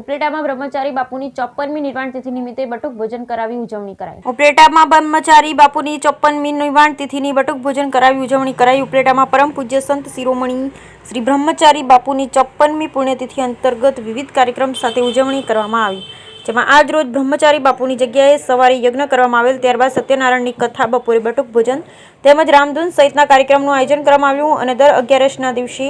ઉપલેટામાં બ્રહ્મચારી બાપુની 54મી નિર્વાણ તિથિ નિમિત્તે બટુક ભોજન કરાવી ઉજવણી કરાઈ। ઉપલેટામાં બ્રહ્મચારી બાપુની 54મી નિર્વાણ તિથિની બટુક ભોજન કરાવી ઉજવણી કરાઈ। ઉપલેટામાં પરમ પૂજ્ય સંત શિરોમણી શ્રી બ્રહ્મચારી બાપુની 54મી પુણ્યતિથિ અંતર્ગત વિવિધ કાર્યક્રમ સાથે ઉજવણી કરવામાં આવી, જેમાં આજ રોજ બ્રહ્મચારી બાપુની જગ્યાએ સવારે યજ્ઞ કરવામાં આવેલ, ત્યારબાદ સત્યનારાયણની કથા, બપોરે બટુક ભોજન તેમજ રામધૂન સહિતના કાર્યક્રમનું આયોજન કરવામાં આવ્યું અને દર 11ના દિવસે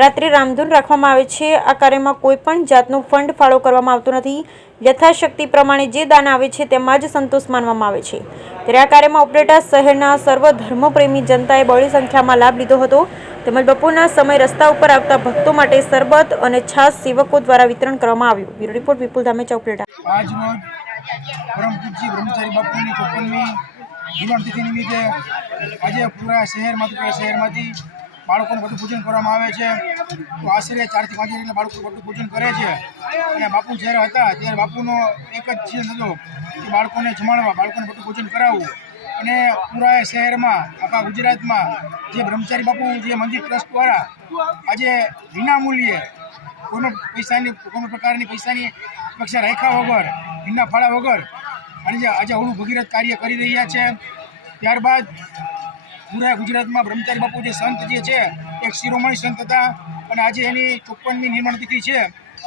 રાત્રે રામધૂન રાખવામાં આવે છે। આ કાર્યમાં કોઈ પણ જાતનો ફંડ ફાળો કરવામાં આવતો નથી। યથાશક્તિ પ્રમાણે જે દાન આવે છે તેમાં જ સંતોષ માનવામાં આવે છે। ત્યારે આ કાર્યમાં ઉપલેટા શહેરના સર્વ ધર્મપ્રેમી જનતાએ બહોળી સંખ્યામાં લાભ લીધો હતો, તેમજ બપોરના સમય રસ્તા ઉપર આવતા ભક્તો માટે શરબત અને છાશ સેવકો દ્વારા વિતરણ કરવામાં આવ્યું। બ્યુરો રિપોર્ટ વિપુલ ધામેચા, ઉપલેટા। આજ રોજ પરમ પૂજ્ય બ્રહ્મચારી બાપુની 54મી નિર્વાણ તિથિ નિમિત્તે આજે પૂરા શહેરમાંથી બાળકોને બધું પૂજન કરવામાં આવે છે। તો આશરે 4 થી 5 જેટલા બાળકો બધું પૂજન કરે છે અને બાપુ જ્યારે હતા ત્યારે બાપુનો એક જ ચીજ હતો કે બાળકોને જમાડવા, બાળકોને બધું પૂજન કરાવવું। અને પૂરા શહેરમાં, આખા ગુજરાતમાં જે બ્રહ્મચારી બાપુ જે મંદિર ટ્રસ્ટ દ્વારા આજે વિનામૂલ્યે કોઈ પ્રકારની પૈસાની અપેક્ષા રાખ્યા વગર, વિના ફાળા વગર આજે અવળું ભગીરથ કાર્ય કરી રહ્યા છે। ત્યારબાદ પૂરા ગુજરાતમાં બ્રહ્મચારી બાપુ જે સંત જે છે એક શિરોમણી સંત હતા અને આજે એની 54મી નિર્વાણ તિથિ છે।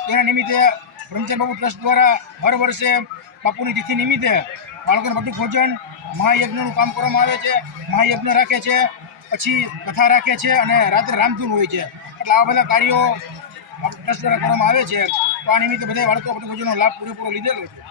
તેના નિમિત્તે બ્રહ્મચારી બાપુ ટ્રસ્ટ દ્વારા હર વર્ષે બાપુની તિથિ નિમિત્તે બાળકોને બટુક ભોજન, મહાયજ્ઞનું કામ કરવામાં આવે છે। મહાયજ્ઞ રાખે છે, પછી કથા રાખે છે અને રાત્રે રામધૂન હોય છે। એટલે આવા બધા કાર્યો ટ્રસ્ટ દ્વારા કરવામાં આવે છે। તો આ નિમિત્તે બધા બાળકો બટુક ભોજનનો લાભ પૂરેપૂરો લીધેલો છે।